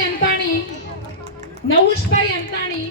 यंताणी नऊशभा यंताणी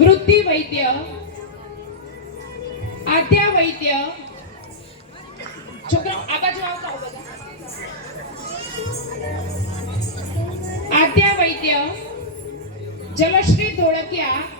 વૃદ્ધિ વૈદ્ય આદ્યા વૈદ્ય. છોકરાઓ આ બાજુ આવતા હો વૈદ્ય જલશ્રી ધોળકિયા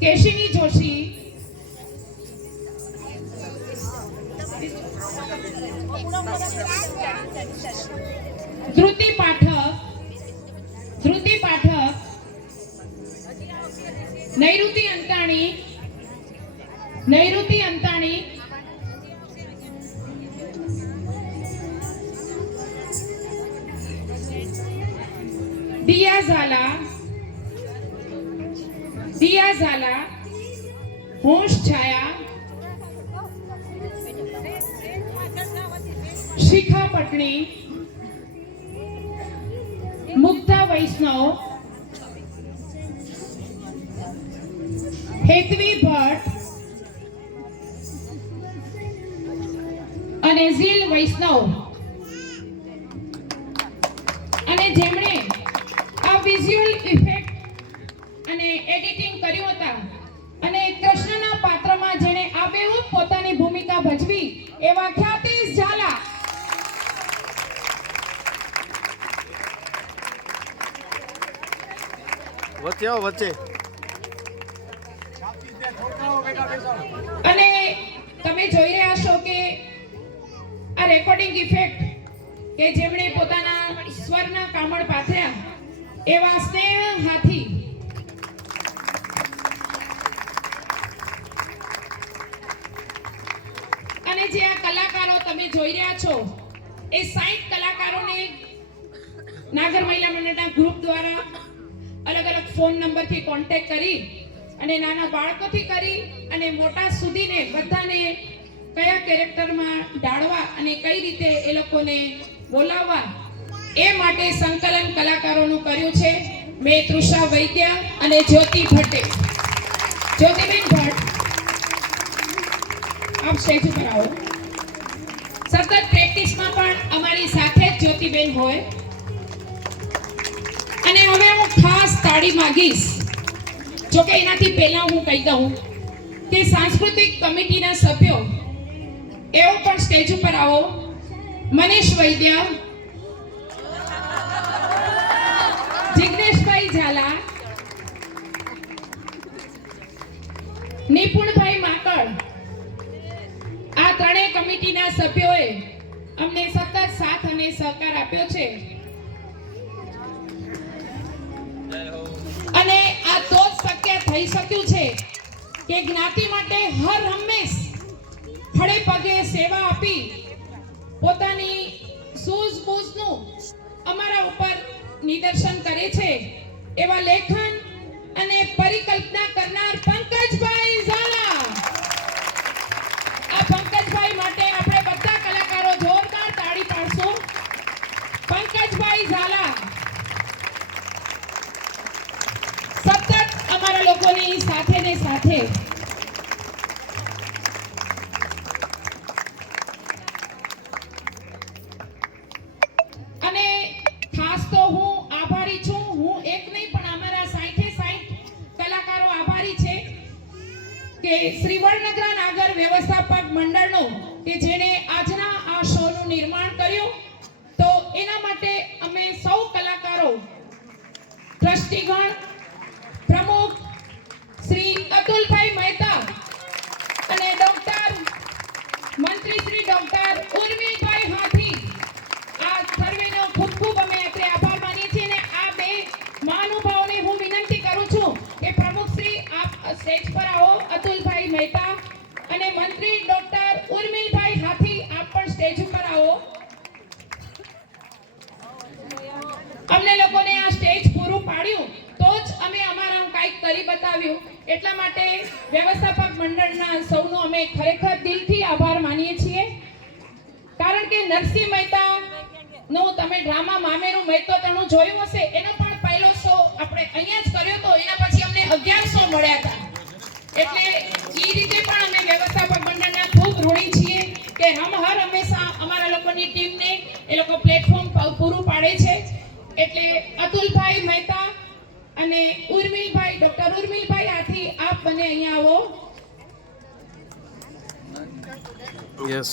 केशिनी जोशी. धृती पाठक. धृती पाठक. नैऋती अंताणी. नैऋती अंताणी. दिया झाला. દિયા ઝાલા હોશ છાયા શિખા પટણી મુગ્ધા વૈષ્ણવ હેતવી ભટ્ટ અને ઝીલ વૈષ્ણવ. અને જેમણે આ વિઝ્યુઅલ ઇફેક્ટ અને એડિટિંગ કર્યું હતા. અને કૃષ્ણના પાત્રમાં જેણે આબેહૂબ પોતાની ભૂમિકા ભજવી એવા ખ્યાતિ ઝાલા. વચ્ચે આવો વચ્ચે. અને તમે જોઈ રહ્યા છો કે આ રેકોર્ડિંગ ઇફેક્ટ કે જેમણે પોતાના સ્વરના કામળ પાથર્યા એવા સ્નેહ હાથી અને જે આ કલાકારો તમે જોઈ રહ્યા છો, એ 60 કલાકારોને નાગર મહિલા મંડળના ગ્રુપ દ્વારા અલગ અલગ ફોન નંબરથી કોન્ટેક્ટ કરી અને નાના બાળકોથી કરી અને મોટા સુધીને બધાને કયા કેરેક્ટરમાં ઢાળવા અને કઈ રીતે એ લોકોને બોલાવવા, એ માટે સંકલન કલાકારોનું કર્યું છે. મેં તૃષા વૈદ્ય અને જ્યોતિ ભટ્ટે. જ્યોતિબેન ભટ્ટ પ્રેક્ટિસમાં પણ અમારી સાથે જ જ્યોતિબેન હોય. અને હવે હું ખાસ તાળી માગીશ. જો એનાથી પહેલા હું કહી દઉં કે સાંસ્કૃતિક કમિટીના સભ્યો એવો પણ સ્ટેજ ઉપર આવો. મનીષ વૈદ્ય, જિગ્નેશભાઈ ઝાલા, નિપુણભાઈ માકડ ત્રણેય કમિટીના સભ્યોએ અમને સતત સાથ અને સહકાર આપ્યો છે. અને આ તો જ શક્ય થઈ શક્યું છે કે જ્ઞાતિ માટે હર હંમેશ ખડે પગે સેવા આપી પોતાની સૂઝબૂઝનું અમારા ઉપર નિદર્શન કરે છે. એવા લેખન અને પરિકલ્પના કરનાર પંકજભાઈ કે શ્રી વડનગરા નાગર વ્યવસ્થાપક મંડળનો કે જેણે આજના આ શોનું નિર્માણ કર્યું. તો એના માટે અમે સૌ કલાકારો, ટ્રસ્ટીગણ અમને લોકોને આ સ્ટેજ પૂરું પાડ્યું, તો જ અમે અમારા કાંઈક કરી બતાવ્યું. એટલા માટે વ્યવસ્થાપક મંડળના સૌનો અમે ખરેખર દિલથી આભાર માનીએ છીએ. કારણ કે નરસિંહ મહેતા નું તમે ડ્રામા મામેરું મહેતો મહેતોતણું જોયું હશે, એનો પણ પહેલો શો આપણે અહીંયા જ કર્યો તો એના પછી અમને 1100 મળ્યા હતા. એટલે એ રીતે પણ અમે વ્યવસ્થાપક મંડળના ખૂબ ઋણી છીએ કે હમ હર હંમેશા અમારા લોકોની ટીમને એ લોકો પ્લેટફોર્મ પૂરું પાડે છે. એટલે અતુલભાઈ મહેતા અને ઉર્મિલભાઈ ડોક્ટર ઉર્મિલભાઈ આથી આપ મને અહીંયા આવો. યસ